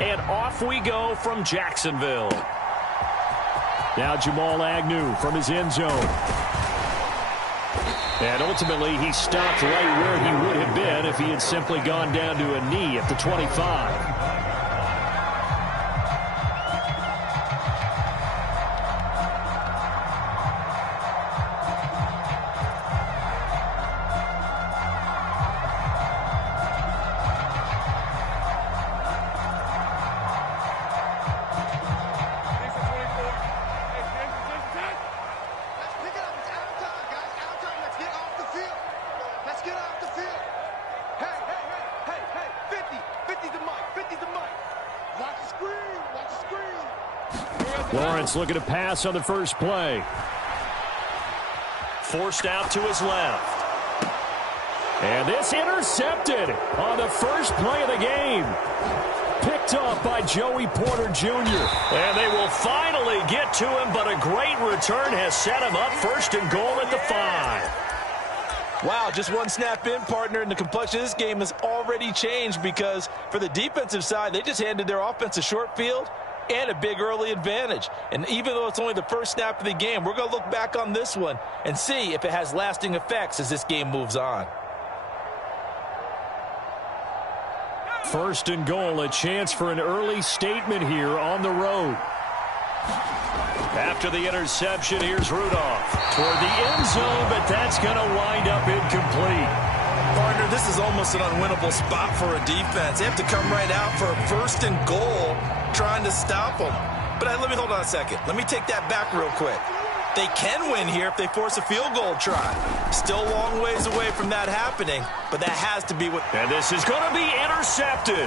and off we go from Jacksonville. Now Jamal Agnew from his end zone. And ultimately, he stopped right where he would have been if he had simply gone down to a knee at the 25. Lawrence looking to pass on the first play. Forced out to his left. And this intercepted on the first play of the game. Picked up by Joey Porter Jr. And they will finally get to him, but a great return has set him up first and goal at the 5. Wow, just one snap in, partner, and the complexion of this game has already changed because for the defensive side, they just handed their offense a short field and a big early advantage. And even though it's only the first snap of the game, we're going to look back on this one and see if it has lasting effects as this game moves on. First and goal, a chance for an early statement here on the road. After the interception, here's Rudolph toward the end zone, but that's going to wind up incomplete. Partner, this is almost an unwinnable spot for a defense. They have to come right out for a first and goal trying to stop them. But let me hold on a second. Let me take that back real quick. They can win here if they force a field goal try. Still a long ways away from that happening, but that has to be what... And this is going to be intercepted.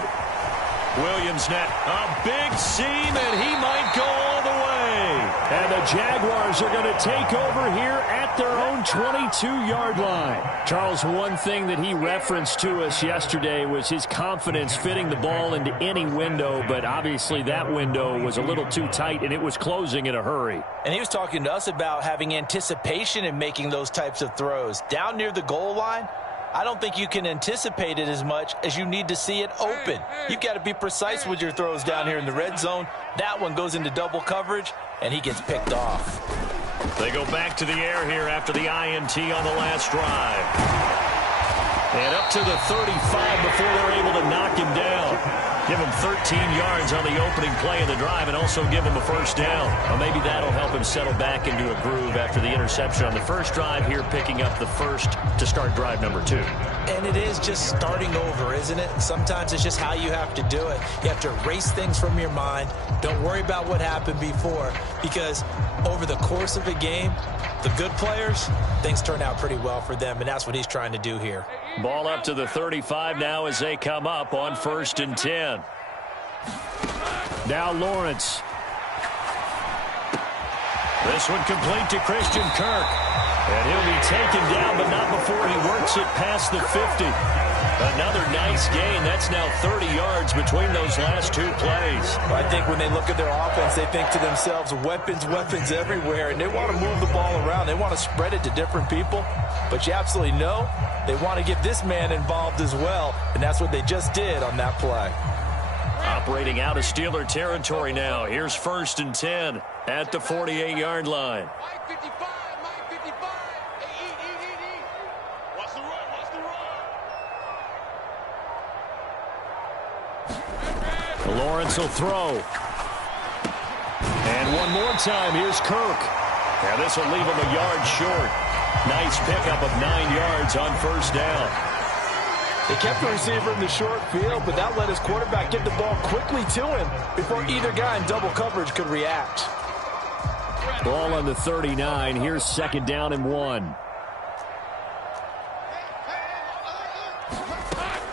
Williams net, a big seam, and he might go all the way. And the Jaguars are going to take over here at their own 22-yard line. Charles, one thing that he referenced to us yesterday was his confidence fitting the ball into any window, but obviously that window was a little too tight, and it was closing in a hurry. And he was talking to us about having anticipation in making those types of throws. Down near the goal line, I don't think you can anticipate it as much as you need to see it open. You've got to be precise with your throws down here in the red zone. That one goes into double coverage, and he gets picked off. They go back to the air here after the INT on the last drive. And up to the 35 before they're able to knock him down. Give him 13 yards on the opening play of the drive and also give him a first down. Well, maybe that'll help him settle back into a groove after the interception on the first drive here, picking up the first to start drive number 2. And it is just starting over, isn't it? Sometimes it's just how you have to do it. You have to erase things from your mind. Don't worry about what happened before, because over the course of a game, the good players, things turn out pretty well for them, and that's what he's trying to do here. Ball up to the 35 now as they come up on 1st and 10. Now Lawrence. This one complete to Christian Kirk. And he'll be taken down, but not before he works it past the 50. Another nice gain. That's now 30 yards between those last 2 plays. I think when they look at their offense, they think to themselves, weapons, weapons everywhere, and they want to move the ball around. They want to spread it to different people. But you absolutely know they want to get this man involved as well, and that's what they just did on that play. Operating out of Steeler territory now. Here's 1st and 10 at the 48-yard line. Lawrence will throw. And one more time, here's Kirk. And this will leave him a yard short. Nice pickup of 9 yards on first down. They kept the receiver in the short field, but that let his quarterback get the ball quickly to him before either guy in double coverage could react. Ball on the 39. Here's 2nd down and 1.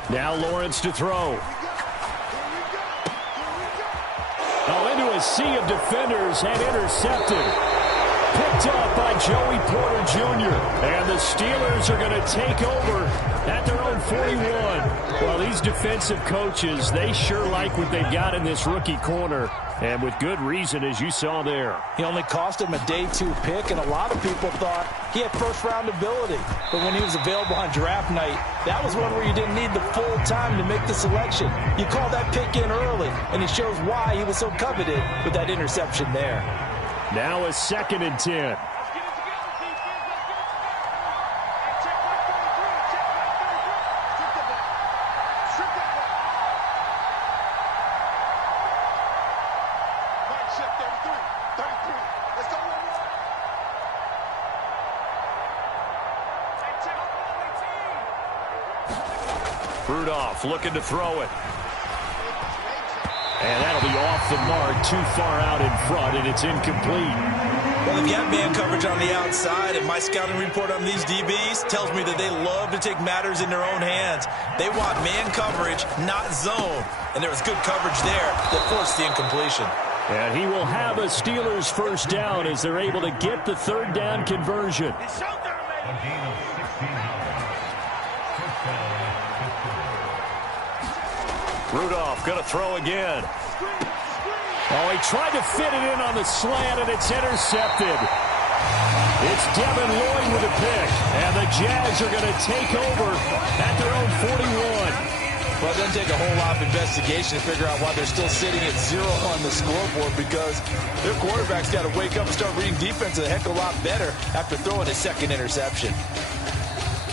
Now Lawrence to throw. Oh, into a sea of defenders and intercepted. Picked up by Joey Porter Jr. And the Steelers are going to take over at their own 41. Well, these defensive coaches, they sure like what they've got in this rookie corner. And with good reason, as you saw there. He only cost him a day 2 pick, and a lot of people thought he had first-round ability. But when he was available on draft night, that was one where you didn't need the full time to make the selection. You call that pick in early, and it shows why he was so coveted with that interception there. Now a 2nd and 10. Rudolph looking to throw it. And that'll be off the mark, too far out in front, and it's incomplete. Well, they've got man coverage on the outside, and my scouting report on these DBs tells me that they love to take matters in their own hands. They want man coverage, not zone. And there was good coverage there that forced the incompletion. And he will have a Steelers first down as they're able to get the 3rd down conversion. Rudolph going to throw again. Oh, he tried to fit it in on the slant, and it's intercepted. It's Devin Lloyd with a pick, and the Jags are going to take over at their own 41. Well, it doesn't take a whole lot of investigation to figure out why they're still sitting at 0 on the scoreboard, because their quarterback's got to wake up and start reading defense a heck of a lot better after throwing his 2nd interception.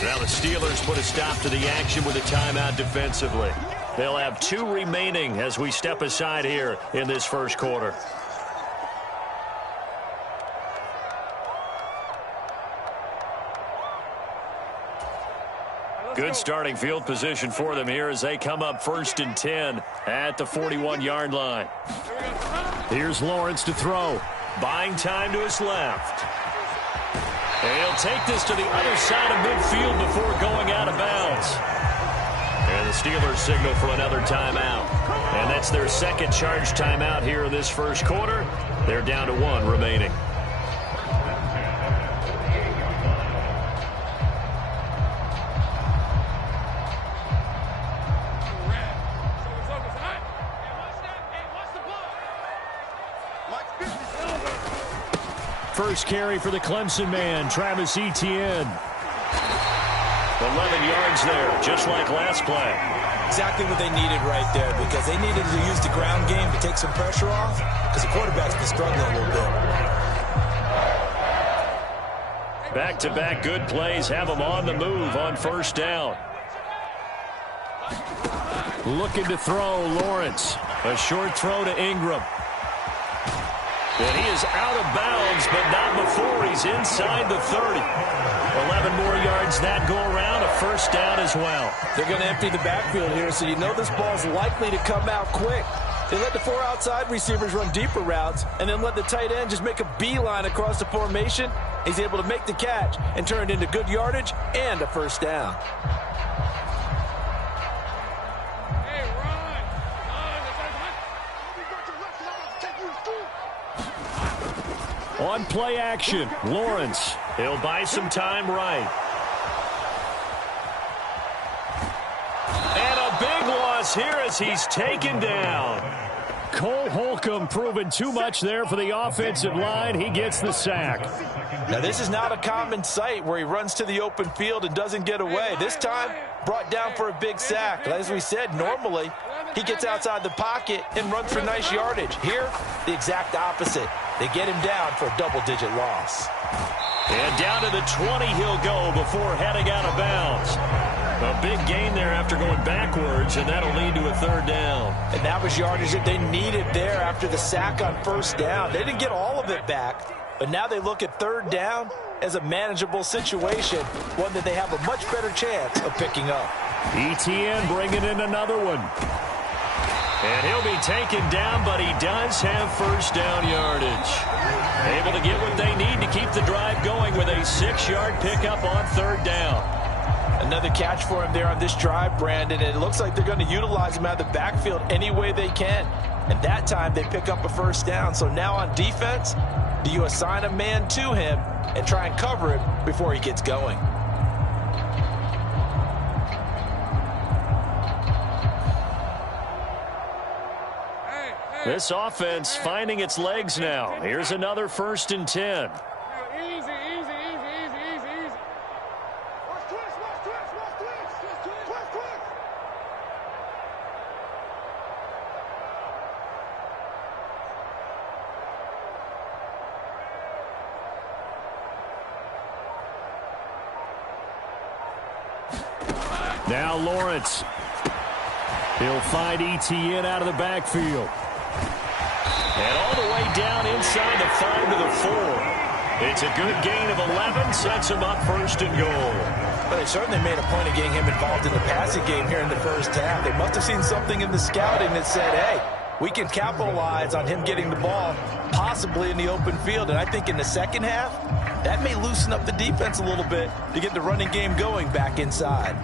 Now the Steelers put a stop to the action with a timeout defensively. They'll have 2 remaining as we step aside here in this first quarter. Good starting field position for them here as they come up 1st and 10 at the 41-yard line. Here's Lawrence to throw. Buying time to his left. And he'll take this to the other side of midfield before going out of bounds. And the Steelers signal for another timeout. And that's their 2nd charge timeout here in this first quarter. They're down to 1 remaining. First carry for the Clemson man, Travis Etienne. 11 yards there, just like last play. Exactly what they needed right there, because they needed to use the ground game to take some pressure off, because the quarterback's been struggling a little bit. Back-to-back good plays have them on the move on 1st down. Looking to throw, Lawrence. A short throw to Ingram. And he is out of bounds, but not before he's inside the 30. 11 more yards that go around, a 1st down as well. They're going to empty the backfield here, so you know this ball's likely to come out quick. They let the 4 outside receivers run deeper routes, and then let the tight end just make a beeline across the formation. He's able to make the catch and turn it into good yardage and a 1st down. On play action, Lawrence. He'll buy some time right. And a big loss here as he's taken down. Cole Holcomb proving too much there for the offensive line. He gets the sack. Now, this is not a common sight where he runs to the open field and doesn't get away. This time, brought down for a big sack. As we said, normally, he gets outside the pocket and runs for nice yardage. Here, the exact opposite. They get him down for a double-digit loss. And down to the 20 he'll go before heading out of bounds. A big gain there after going backwards, and that'll lead to a 3rd down. And that was yardage that they needed there after the sack on 1st down. They didn't get all of it back, but now they look at 3rd down as a manageable situation, one that they have a much better chance of picking up. Etienne bringing in another one. And he'll be taken down, but he does have 1st down yardage. Able to get what they need to keep the drive going with a 6-yard pickup on 3rd down. Another catch for him there on this drive, Brandon. And it looks like they're going to utilize him out of the backfield any way they can. And that time they pick up a first down. So now on defense, do you assign a man to him and try and cover him before he gets going? This offense finding its legs now. Here's another 1st and 10. Now Lawrence. He'll find Etienne out of the backfield. And all the way down inside the 5 to the 4. It's a good gain of 11, sets him up 1st and goal. But they certainly made a point of getting him involved in the passing game here in the first half. They must have seen something in the scouting that said, hey, we can capitalize on him getting the ball, possibly in the open field. And I think in the second half, that may loosen up the defense a little bit to get the running game going back inside.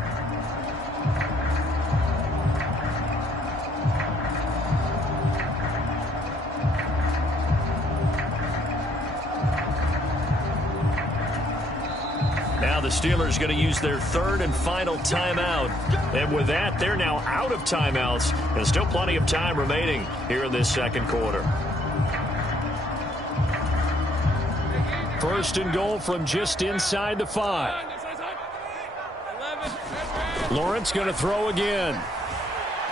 Now the Steelers going to use their 3rd and final timeout. And with that, they're now out of timeouts. There's still plenty of time remaining here in this second quarter. 1st and goal from just inside the 5. Lawrence going to throw again.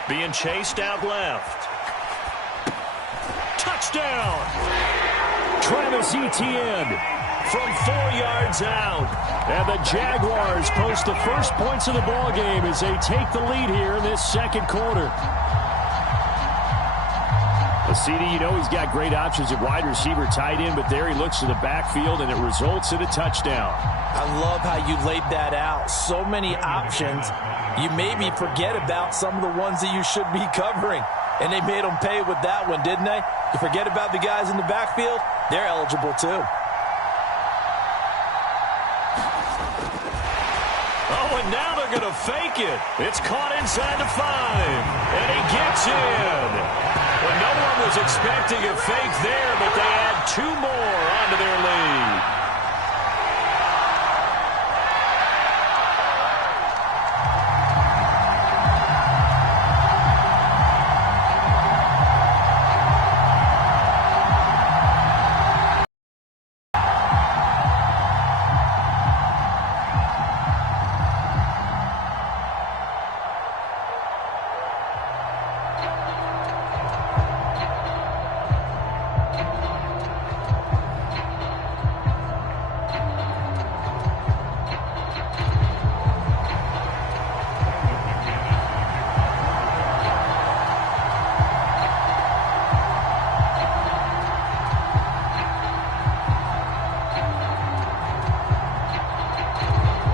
Being chased out left. Touchdown! Travis Etienne from 4 yards out. And the Jaguars post the first points of the ball game as they take the lead here in this second quarter. CD, you know he's got great options at wide receiver, tight end, but there he looks to the backfield, and it results in a touchdown. I love how you laid that out. So many options. You maybe forget about some of the ones that you should be covering. And they made them pay with that one, didn't they? You forget about the guys in the backfield, they're eligible too. Oh, and now they're going to fake it. It's caught inside the 5. And he gets in. Well, no one was expecting a fake there, but they add 2 more onto their lead.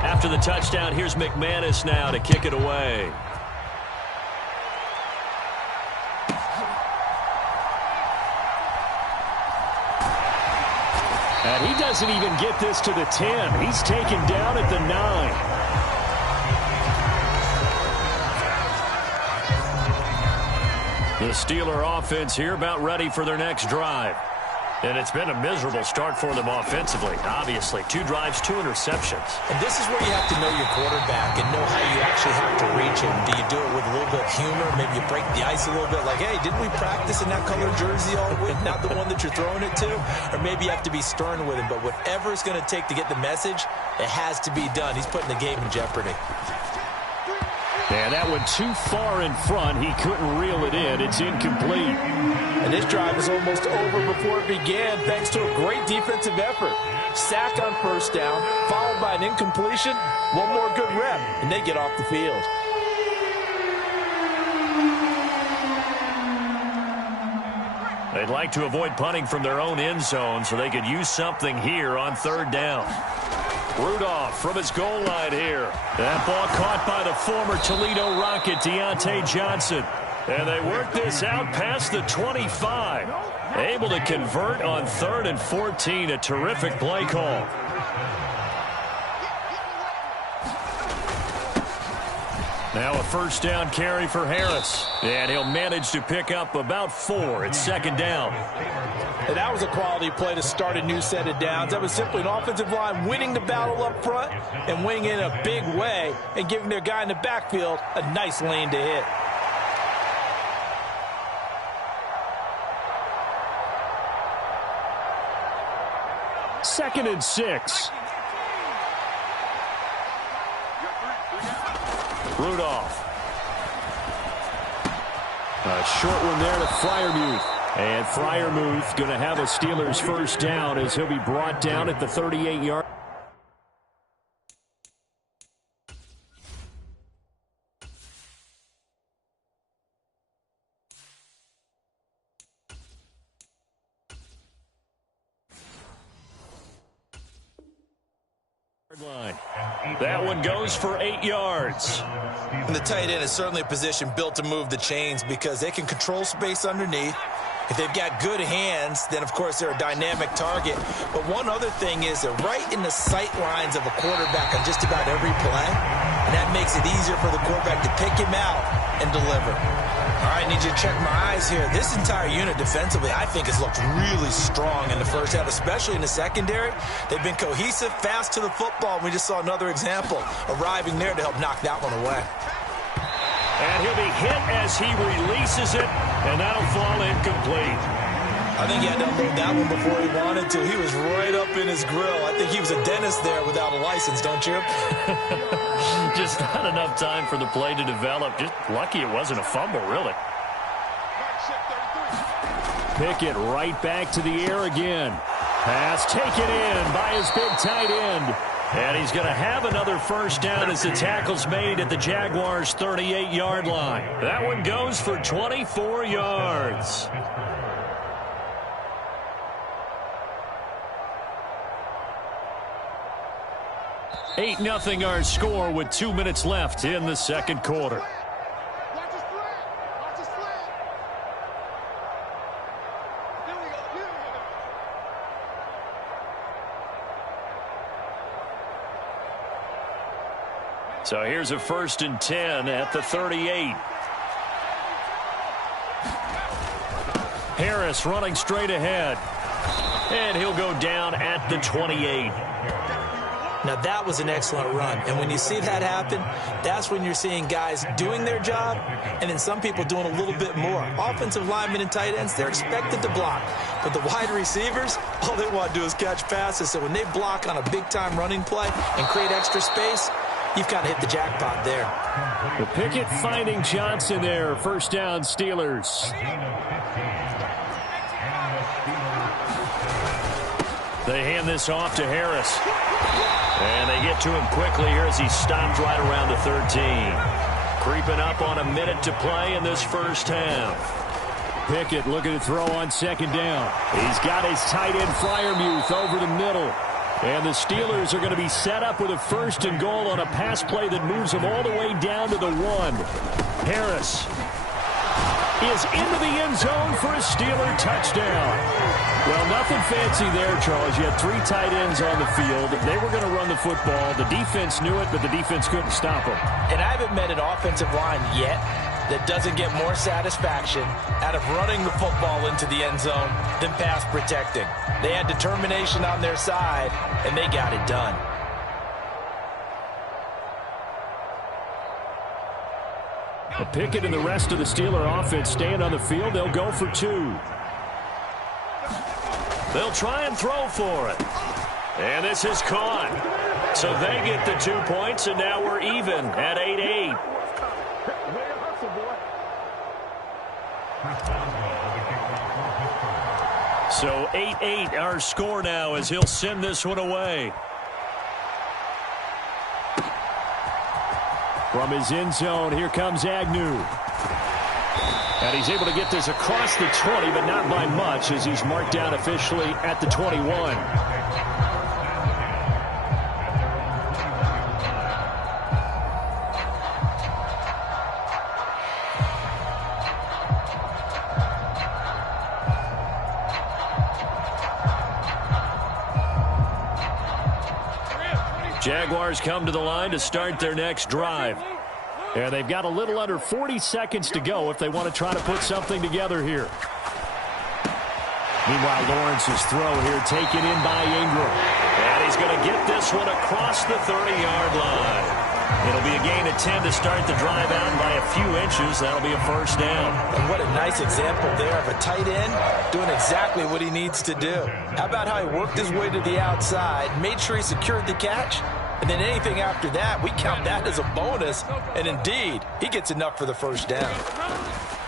After the touchdown, here's McManus now to kick it away. And he doesn't even get this to the 10. He's taken down at the 9. The Steeler offense here about ready for their next drive. And it's been a miserable start for them offensively, obviously. 2 drives, 2 interceptions. And this is where you have to know your quarterback and know how you actually have to reach him. Do you do it with a little bit of humor? Maybe you break the ice a little bit like, hey, didn't we practice in that color jersey all week? Not the one that you're throwing it to? Or maybe you have to be stern with him. But whatever it's going to take to get the message, it has to be done. He's putting the game in jeopardy. And that one too far in front. He couldn't reel it in. It's incomplete. And this drive is almost over before it began thanks to a great defensive effort. Sack on first down, followed by an incompletion. One more good rep, and they get off the field. They'd like to avoid punting from their own end zone so they could use something here on 3rd down. Rudolph from his goal line here. That ball caught by the former Toledo Rocket, Deontay Johnson. And they work this out past the 25. Able to convert on 3rd and 14. A terrific play call. Now a first down carry for Harris. And he'll manage to pick up about 4. It's second down. And that was a quality play to start a new set of downs. That was simply an offensive line winning the battle up front and winning in a big way and giving their guy in the backfield a nice lane to hit. Second and 6. Rudolph. A short one there to Freiermuth. And Freiermuth going to have a Steelers first down as he'll be brought down at the 38-yard. Line. That one goes for 8 yards. And the tight end is certainly a position built to move the chains because they can control space underneath. If they've got good hands, then, of course, they're a dynamic target. But one other thing is they're right in the sight lines of a quarterback on just about every play. And that makes it easier for the quarterback to pick him out and deliver. All right, I need you to check my eyes here. This entire unit defensively, I think, has looked really strong in the first half, especially in the secondary. They've been cohesive, fast to the football. We just saw another example arriving there to help knock that one away. And he'll be hit as he releases it, and that'll fall incomplete. I think he had to unload that one before he wanted to. He was right up in his grill. I think he was a dentist there without a license, don't you? Just not enough time for the play to develop. Just lucky it wasn't a fumble, really. Pickett right back to the air again. Pass taken in by his big tight end. And he's going to have another first down as the tackle's made at the Jaguars' 38-yard line. That one goes for 24 yards. Eight 0 our score with 2 minutes left in the second quarter. So here's a first and 10 at the 38. Harris running straight ahead. And he'll go down at the 28. Now, that was an excellent run. And when you see that happen, that's when you're seeing guys doing their job and then some people doing a little bit more. Offensive linemen and tight ends, they're expected to block. But the wide receivers, all they want to do is catch passes. So when they block on a big-time running play and create extra space, you've kind of hit the jackpot there. The Pickett finding Johnson there. First down, Steelers. They hand this off to Harris. And they get to him quickly here as he stopped right around the 13. Creeping up on a minute to play in this first half. Pickett looking to throw on second down. He's got his tight end Freiermuth over the middle. And the Steelers are going to be set up with a first and goal on a pass play that moves them all the way down to the 1. Harris is into the end zone for a Steeler touchdown. Well, nothing fancy there, Charles. You had 3 tight ends on the field. They were going to run the football. The defense knew it, but the defense couldn't stop them. And I haven't met an offensive line yet that doesn't get more satisfaction out of running the football into the end zone than pass protecting. They had determination on their side, and they got it done. Pickett and the rest of the Steeler offense staying on the field. They'll go for 2. They'll try and throw for it. And this is caught. So they get the 2 points, and now we're even at 8-8. So 8-8 our score now as he'll send this one away. From his end zone, here comes Agnew. And he's able to get this across the 20, but not by much as he's marked down officially at the 21. Jaguars come to the line to start their next drive. And they've got a little under 40 seconds to go if they want to try to put something together here. Meanwhile, Lawrence's throw here taken in by Ingram. And he's going to get this one across the 30-yard line. It'll be a gain of 10 to start the drive out by a few inches. That'll be a first down. And what a nice example there of a tight end doing exactly what he needs to do. How about how he worked his way to the outside, made sure he secured the catch, and then anything after that, we count that as a bonus. And indeed, he gets enough for the first down.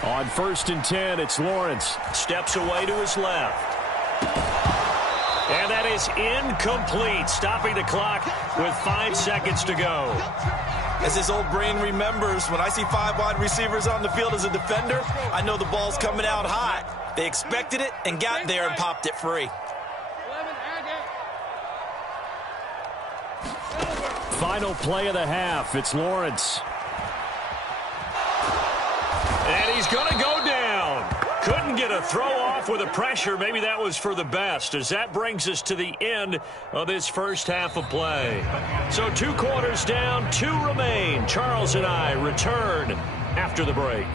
On 1st and 10, it's Lawrence. Steps away to his left. And that is incomplete, stopping the clock with 5 seconds to go. As his old brain remembers, when I see 5 wide receivers on the field as a defender, I know the ball's coming out hot. They expected it and got there and popped it free. Final play of the half, it's Lawrence. And he's going to go down. Couldn't get a throw off with the pressure. Maybe that was for the best, as that brings us to the end of this first half of play. So 2 quarters down, 2 remain. Charles and I return after the break.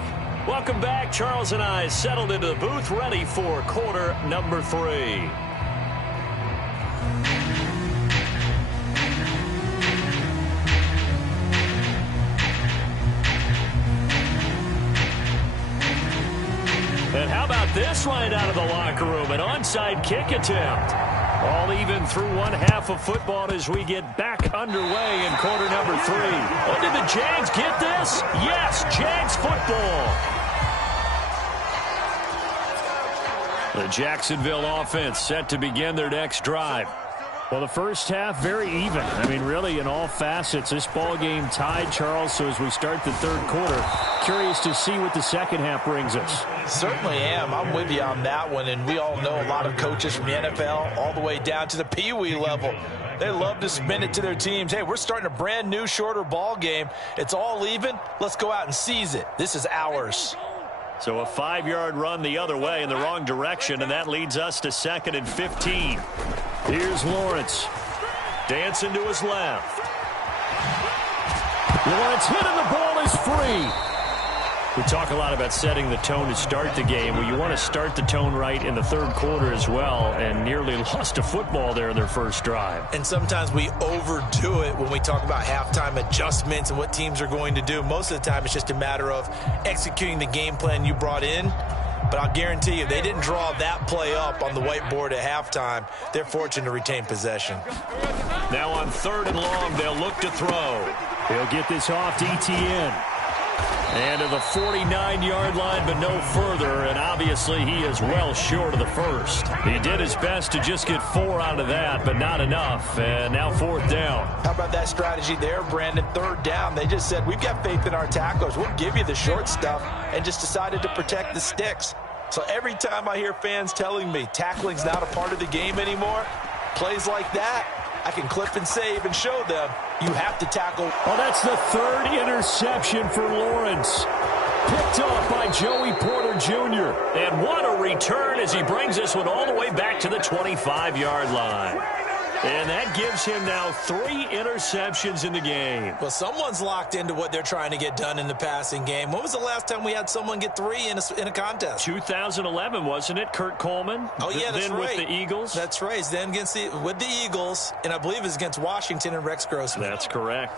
Welcome back. Charles and I settled into the booth, ready for quarter number 3. And how about this right out of the locker room? An onside kick attempt. All even through one half of football as we get back underway in quarter number 3. Oh, did the Jags get this? Yes, Jags football. The Jacksonville offense set to begin their next drive. Well, the first half, very even. I mean, really, in all facets, this ball game tied, Charles. So as we start the third quarter, curious to see what the second half brings us. Certainly am. I'm with you on that one. And we all know a lot of coaches from the NFL all the way down to the Pee-wee level. They love to spin it to their teams. Hey, we're starting a brand new, shorter ball game. It's all even. Let's go out and seize it. This is ours. So a 5-yard run the other way in the wrong direction, and that leads us to 2nd and 15. Here's Lawrence. Dancing to his left. Lawrence hit and the ball is free. We talk a lot about setting the tone to start the game. Well, you want to start the tone right in the third quarter as well, and nearly lost a football there in their first drive. And sometimes we overdo it when we talk about halftime adjustments and what teams are going to do. Most of the time, it's just a matter of executing the game plan you brought in. But I'll guarantee you, they didn't draw that play up on the whiteboard at halftime. They're fortunate to retain possession. Now on 3rd and long, they'll look to throw. He'll get this off to Etienne. And to the 49-yard line, but no further. And obviously, he is well short of the first. He did his best to just get 4 out of that, but not enough. And now 4th down. How about that strategy there, Brandon? 3rd down. They just said, we've got faith in our tacklers. We'll give you the short stuff, and just decided to protect the sticks. So every time I hear fans telling me tackling's not a part of the game anymore, plays like that, I can clip and save and show them you have to tackle. Oh, that's the 3rd interception for Lawrence. Picked off by Joey Porter Jr. And what a return as he brings this one all the way back to the 25-yard line. And that gives him now 3 interceptions in the game. Well, someone's locked into what they're trying to get done in the passing game. When was the last time we had someone get 3 in a contest? 2011, wasn't it? Kurt Coleman? Oh, yeah, that's then right. With the Eagles? That's right. Then with the Eagles, and I believe it's against Washington and Rex Grossman. That's correct.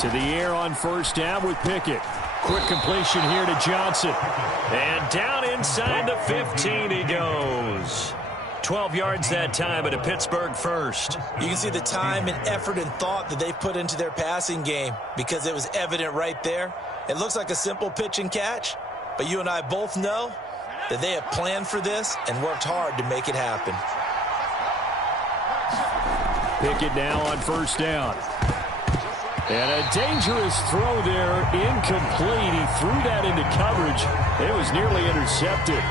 To the air on 1st down with Pickett. Quick completion here to Johnson. And down inside the 15 he goes. 12 yards that time, but a Pittsburgh first. You can see the time and effort and thought that they put into their passing game because it was evident right there. It looks like a simple pitch and catch, but you and I both know that they have planned for this and worked hard to make it happen. Pickett now on 1st down. And a dangerous throw there, incomplete. He threw that into coverage. It was nearly intercepted.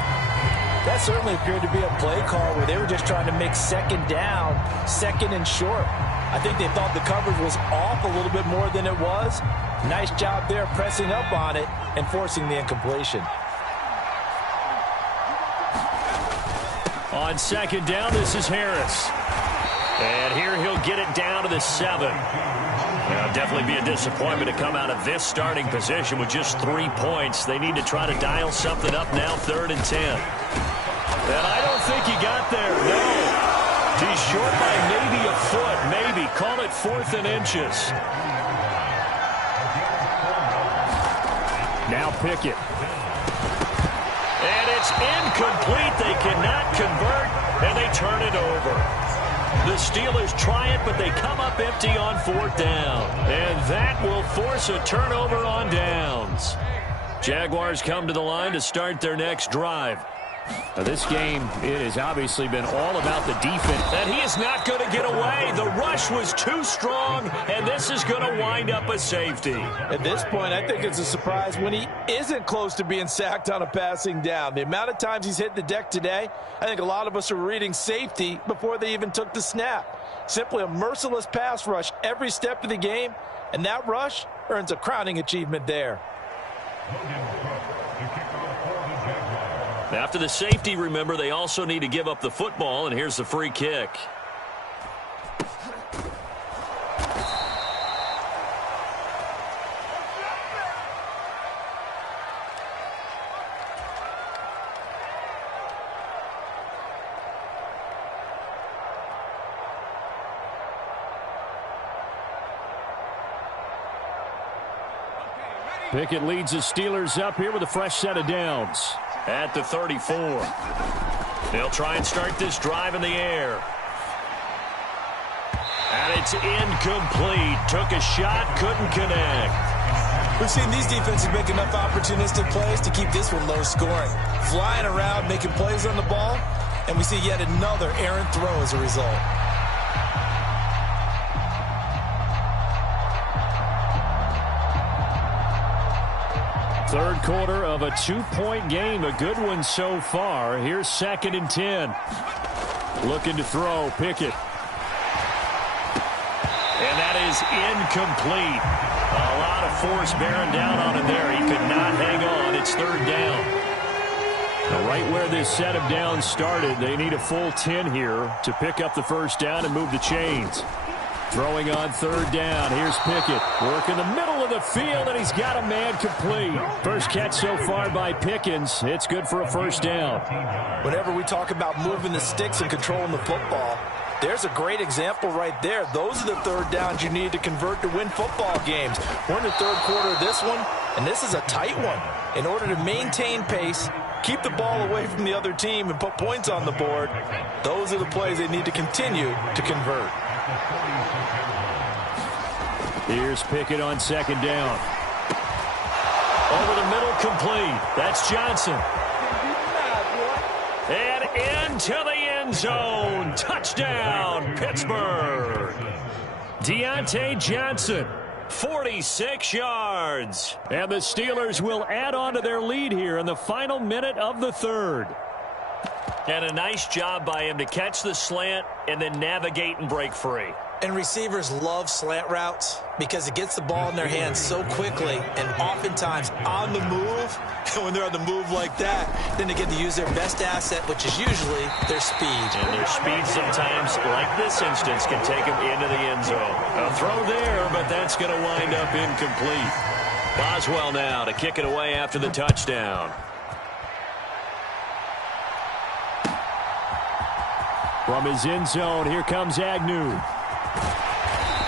That certainly appeared to be a play call where they were just trying to make 2nd down, 2nd and short. I think they thought the coverage was off a little bit more than it was. Nice job there pressing up on it and forcing the incompletion. On 2nd down, this is Harris. And here he'll get it down to the 7. Now, definitely be a disappointment to come out of this starting position with just 3 points. They need to try to dial something up now, 3rd and 10. And I don't think he got there, no. He's short by maybe a foot, maybe. Call it 4th and inches. Now Pickett. And it's incomplete. They cannot convert, and they turn it over. The Steelers try it, but they come up empty on 4th down. And that will force a turnover on downs. Jaguars come to the line to start their next drive. Now, this game, it has obviously been all about the defense. And he is not going to get away. The rush was too strong, and this is going to wind up a safety. At this point, I think it's a surprise when he isn't close to being sacked on a passing down. The amount of times he's hit the deck today, I think a lot of us are reading safety before they even took the snap. Simply a merciless pass rush every step of the game, and that rush earns a crowning achievement there. After the safety, remember, they also need to give up the football, and here's the free kick. Pickett leads the Steelers up here with a fresh set of downs. At the 34. They'll try and start this drive in the air. And it's incomplete. Took a shot, couldn't connect. We've seen these defenses make enough opportunistic plays to keep this one low scoring. Flying around, making plays on the ball, and we see yet another errant throw as a result. Third quarter of a 2-point game. A good one so far. Here's 2nd and 10. Looking to throw. Pickett. And that is incomplete. A lot of force bearing down on him there. He could not hang on. It's 3rd down. Now, right where this set of downs started, they need a full 10 here to pick up the first down and move the chains. Throwing on 3rd down. Here's Pickett. Work in the middle of the field, and he's got a man complete. First catch so far by Pickens. It's good for a first down. Whenever we talk about moving the sticks and controlling the football, there's a great example right there. Those are the 3rd downs you need to convert to win football games. We're in the 3rd quarter of this one, and this is a tight one. In order to maintain pace, keep the ball away from the other team, and put points on the board, those are the plays they need to continue to convert. Here's Pickett on 2nd down. Over the middle, complete. That's Johnson. And into the end zone. Touchdown, Pittsburgh. Deontay Johnson, 46 yards. And the Steelers will add on to their lead here in the final minute of the 3rd. And a nice job by him to catch the slant and then navigate and break free. And receivers love slant routes because it gets the ball in their hands so quickly and oftentimes on the move. And when they're on the move like that, then they get to use their best asset, which is usually their speed. And their speed sometimes, like this instance, can take them into the end zone. A throw there, but that's going to wind up incomplete. Boswell now to kick it away after the touchdown. From his end zone, here comes Agnew.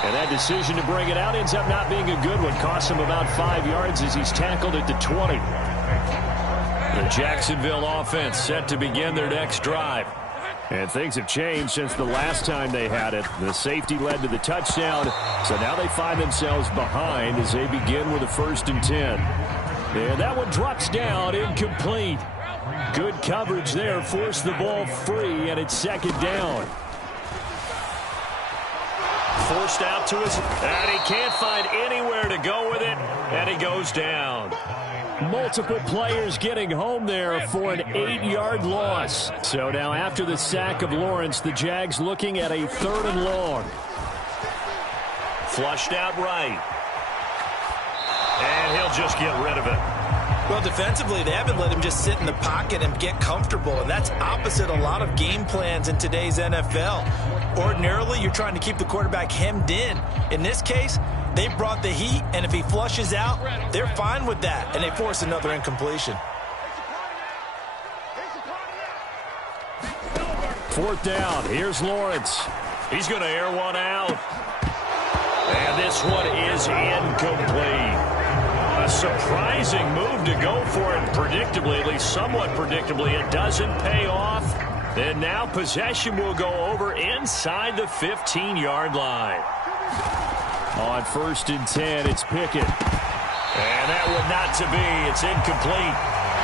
And that decision to bring it out ends up not being a good one. Costs him about 5 yards as he's tackled at the 20. The Jacksonville offense set to begin their next drive. And things have changed since the last time they had it. The safety led to the touchdown, so now they find themselves behind as they begin with a 1st and 10. And that one drops down, incomplete. Good coverage there, forced the ball free, and it's 2nd down. Forced out to his, and he can't find anywhere to go with it, and he goes down. Multiple players getting home there for an 8-yard loss. So now after the sack of Lawrence, the Jags looking at a 3rd and long. Flushed out right. And he'll just get rid of it. Well, defensively, they haven't let him just sit in the pocket and get comfortable, and that's opposite a lot of game plans in today's NFL. Ordinarily, you're trying to keep the quarterback hemmed in. In this case, they brought the heat, and if he flushes out, they're fine with that, and they force another incompletion. Fourth down. Here's Lawrence. He's going to air one out. And this one is incomplete. A surprising move to go for it predictably, at least somewhat predictably. It doesn't pay off. And now possession will go over inside the 15-yard line. On 1st and 10, it's Pickett. And that would not to be. It's incomplete.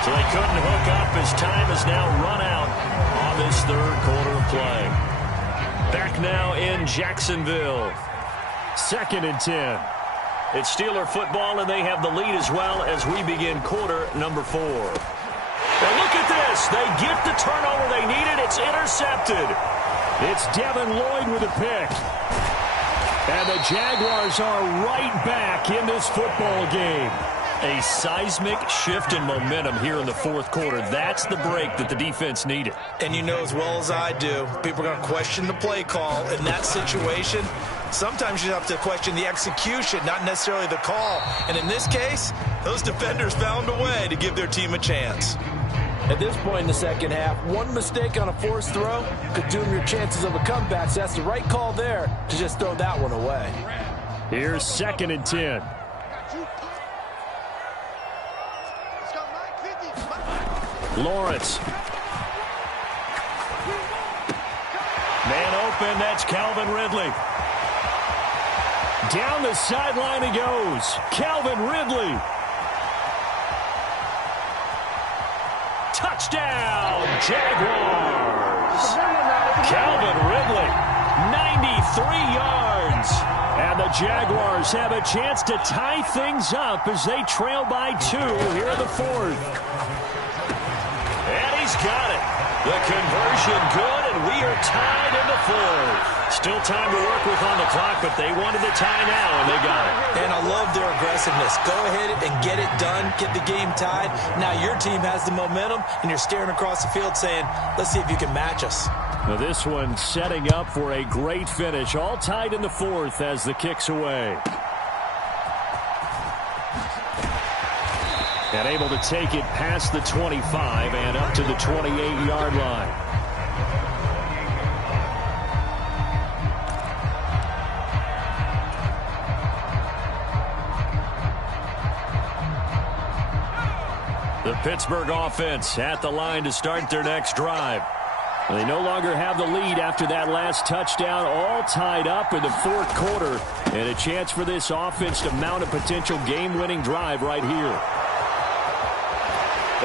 So they couldn't hook up as time has now run out on this third quarter of play. Back now in Jacksonville. 2nd and 10. It's Steeler football, and they have the lead as well as we begin quarter number 4. And look at this. They get the turnover they needed. It's intercepted. It's Devin Lloyd with a pick. And the Jaguars are right back in this football game. A seismic shift in momentum here in the fourth quarter. That's the break that the defense needed. And you know as well as I do, people are going to question the play call in that situation. Sometimes you have to question the execution, not necessarily the call. And in this case, those defenders found a way to give their team a chance. At this point in the second half, one mistake on a forced throw could doom your chances of a comeback. So that's the right call there to just throw that one away. Here's 2nd and 10. Lawrence. Man open, that's Calvin Ridley. Down the sideline he goes. Calvin Ridley. Touchdown, Jaguars. Calvin Ridley, 93 yards. And the Jaguars have a chance to tie things up as they trail by 2 here in the fourth. And he's got it. The conversion good, and we are tied in the fourth. Still time to work with on the clock, but they wanted the tie now, and they got it. And I love their aggressiveness. Go ahead and get it done. Get the game tied. Now your team has the momentum, and you're staring across the field saying, let's see if you can match us. Now this one setting up for a great finish. All tied in the fourth as the kick's away. And able to take it past the 25 and up to the 28-yard line. The Pittsburgh offense at the line to start their next drive. They no longer have the lead after that last touchdown, all tied up in the fourth quarter. And a chance for this offense to mount a potential game-winning drive right here.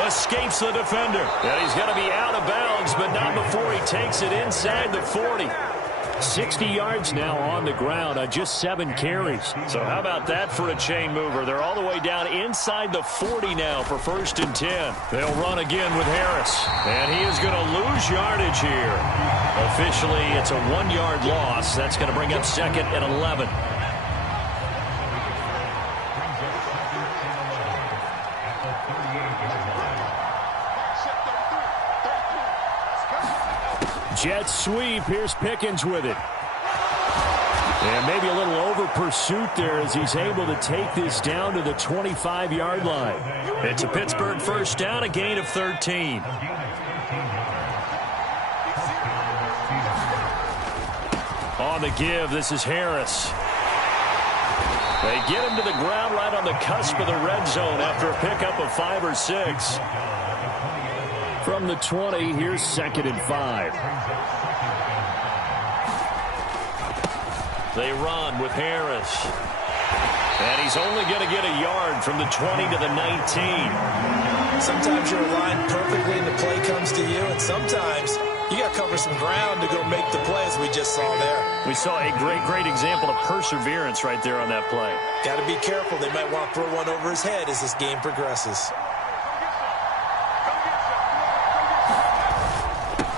Escapes the defender. And he's going to be out of bounds, but not before he takes it inside the 40. 60 yards now on the ground on just 7 carries. So how about that for a chain mover? They're all the way down inside the 40 now for 1st and 10. They'll run again with Harris. And he is going to lose yardage here. Officially, it's a 1-yard loss. That's going to bring up 2nd and 11. Jet sweep. Here's Pickens with it. And maybe a little over pursuit there as he's able to take this down to the 25-yard line. It's a Pittsburgh first down, a gain of 13. On the give, this is Harris. They get him to the ground right on the cusp of the red zone after a pickup of 5 or 6. From the 20, here's 2nd and 5. They run with Harris. And he's only going to get a yard from the 20 to the 19. Sometimes you're aligned perfectly and the play comes to you, and sometimes you got to cover some ground to go make the play, as we just saw there. We saw a great example of perseverance right there on that play. Got to be careful. They might want to throw one over his head as this game progresses.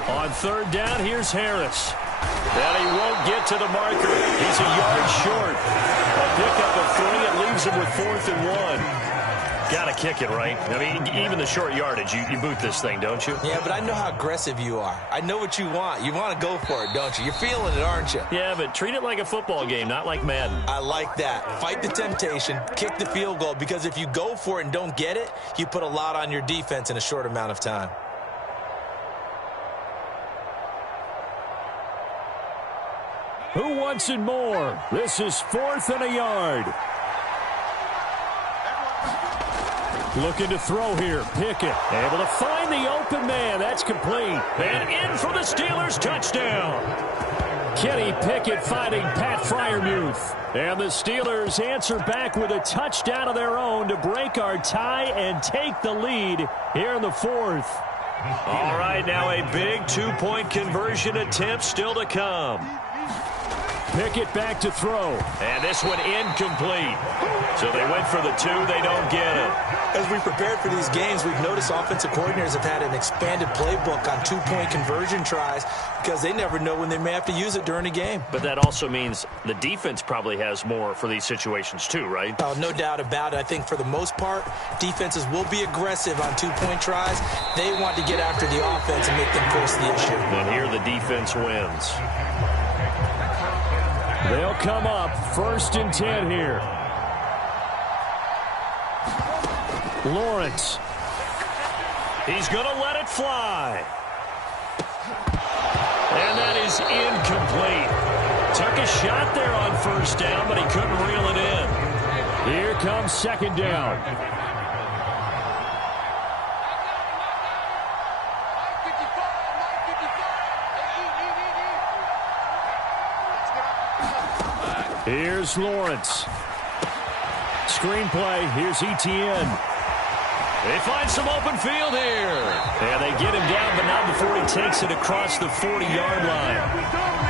On 3rd down, here's Harris. And he won't get to the marker. He's a yard short. A pickup of 3. It leaves him with 4th and 1. Got to kick it, right? I mean, even the short yardage, you boot this thing, don't you? Yeah, but I know how aggressive you are. I know what you want. You want to go for it, don't you? You're feeling it, aren't you? Yeah, but treat it like a football game, not like Madden. I like that. Fight the temptation, kick the field goal, because if you go for it and don't get it, you put a lot on your defense in a short amount of time. Who wants it more? This is 4th and a yard. Looking to throw here. Pickett able to find the open man. That's complete. And in for the Steelers touchdown. Kenny Pickett finding Pat Freiermuth. And the Steelers answer back with a touchdown of their own to break our tie and take the lead here in the 4th. All right, now a big two-point conversion attempt still to come. Pickett back to throw. And this one incomplete. So they went for the 2. They don't get it. As we prepared for these games, we've noticed offensive coordinators have had an expanded playbook on two-point conversion tries because they never know when they may have to use it during a game. But that also means the defense probably has more for these situations too, right? Oh, no doubt about it. I think for the most part, defenses will be aggressive on two-point tries. They want to get after the offense and make them force the issue. And here the defense wins. They'll come up 1st and 10 here. Lawrence. He's going to let it fly. And that is incomplete. Took a shot there on 1st down, but he couldn't reel it in. Here comes 2nd down. Here's Lawrence. Screenplay. Here's Etienne. They find some open field here. And they get him down, but not before he takes it across the 40-yard line.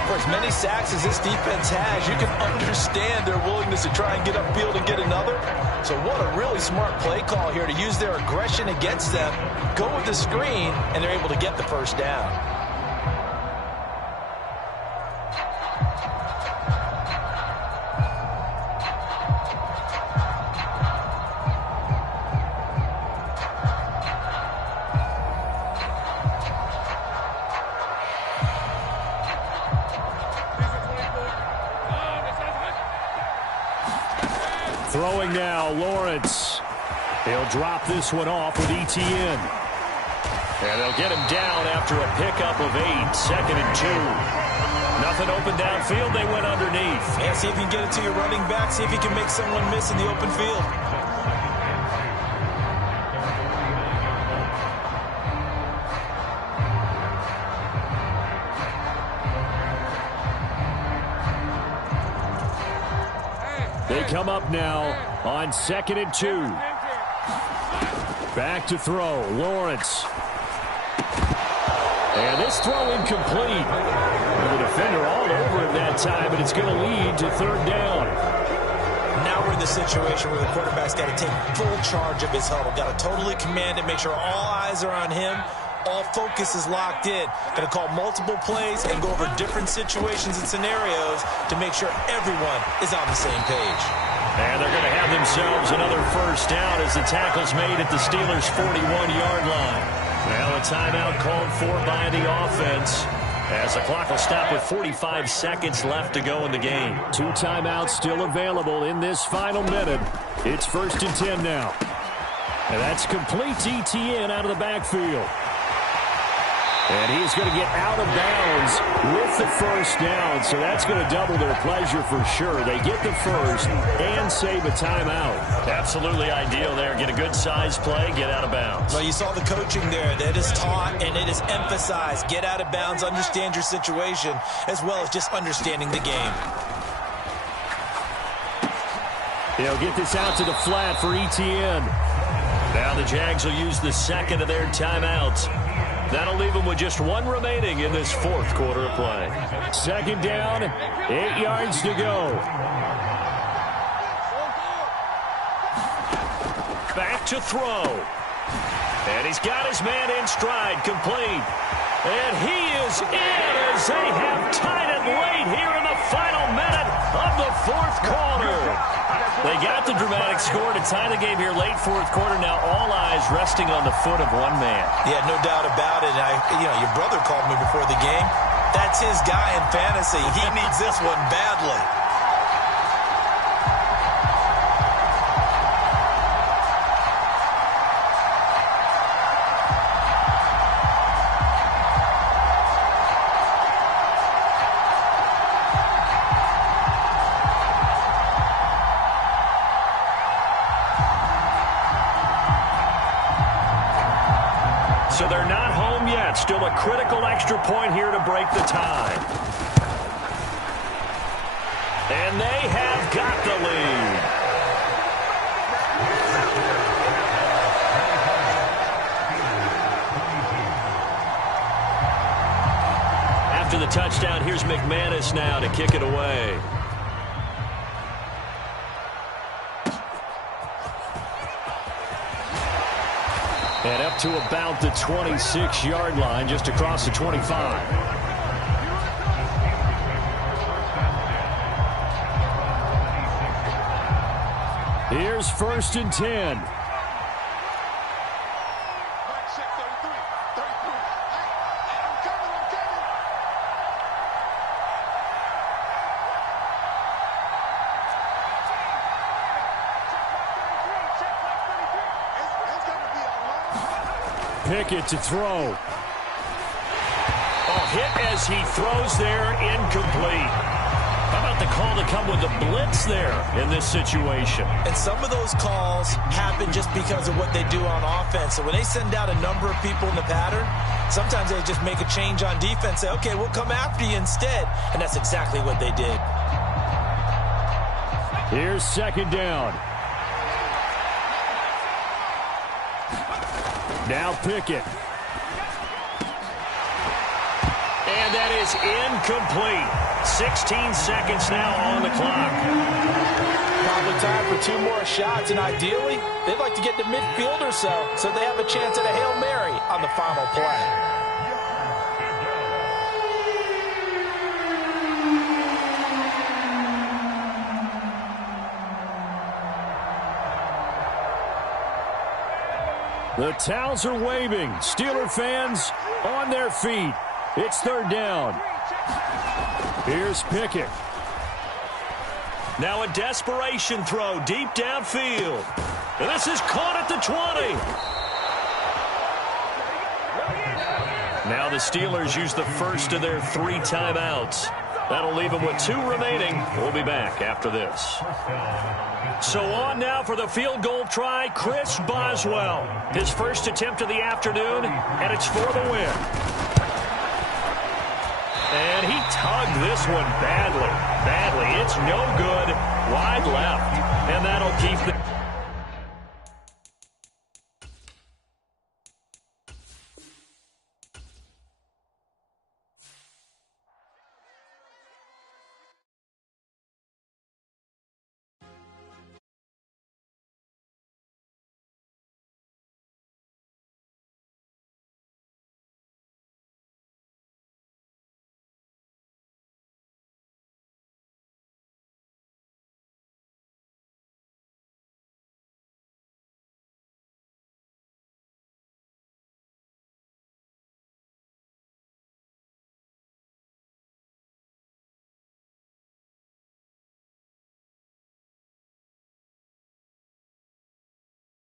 For as many sacks as this defense has, you can understand their willingness to try and get upfield and get another. So what a really smart play call here to use their aggression against them, go with the screen, and they're able to get the 1st down. Throwing now, Lawrence. He'll drop this one off with Etienne. And they'll get him down after a pickup of 8, 2nd and 2. Nothing open downfield, they went underneath. Yeah, see if you can get it to your running back, see if you can make someone miss in the open field. They come up now on 2nd and 2. Back to throw, Lawrence. And this throw incomplete. The defender all over him that time, but it's going to lead to 3rd down. Now we're in the situation where the quarterback's got to take full charge of his huddle. Got to totally command it, make sure all eyes are on him. All focus is locked in. Going to call multiple plays and go over different situations and scenarios to make sure everyone is on the same page. And they're going to have themselves another 1st down as the tackle's made at the Steelers' 41-yard line. Now a timeout called for by the offense as the clock will stop with 45 seconds left to go in the game. 2 timeouts still available in this final minute. It's 1st and 10 now. And that's complete to Etienne out of the backfield. And he's going to get out of bounds with the 1st down, so that's going to double their pleasure for sure. They get the 1st and save a timeout. Absolutely ideal there. Get a good size play, get out of bounds. Well, you saw the coaching there. That is taught and it is emphasized. Get out of bounds, understand your situation, as well as just understanding the game. They'll get this out to the flat for Etienne. Now the Jags will use the 2nd of their timeouts. That'll leave them with just 1 remaining in this 4th quarter of play. 2nd down, 8 yards to go. Back to throw. And he's got his man in stride, complete. And he is in as they have tied it late here in the final minute of the fourth quarter. They got the dramatic score to tie the game here late fourth quarter. Now all eyes resting on the foot of one man. Yeah, no doubt about it. Your brother called me before the game. That's his guy in fantasy. He needs this one badly. So they're not home yet. Still a critical extra point here to break the tie. And they have got the lead. After the touchdown, here's McManus now to kick it away. And up to about the 26-yard line, just across the 25. Here's 1st and 10. Pickett to throw. Hit as he throws there, incomplete. How about the call to come with the blitz there in this situation? And some of those calls happen just because of what they do on offense. So when they send out a number of people in the pattern, sometimes they just make a change on defense, say, okay, we'll come after you instead. And that's exactly what they did. Here's 2nd down. Now Pickett. And that is incomplete. 16 seconds now on the clock. Probably time for 2 more shots, and ideally, they'd like to get to midfield or so they have a chance at a Hail Mary on the final play. The towels are waving. Steeler fans on their feet. It's 3rd down. Here's Pickett. Now a desperation throw deep downfield. And this is caught at the 20. Now the Steelers use the first of their 3 timeouts. That'll leave them with 2 remaining. We'll be back after this. So on now for the field goal try, Chris Boswell. His first attempt of the afternoon, and it's for the win. And he tugged this one badly. It's no good. Wide left. And that'll keep the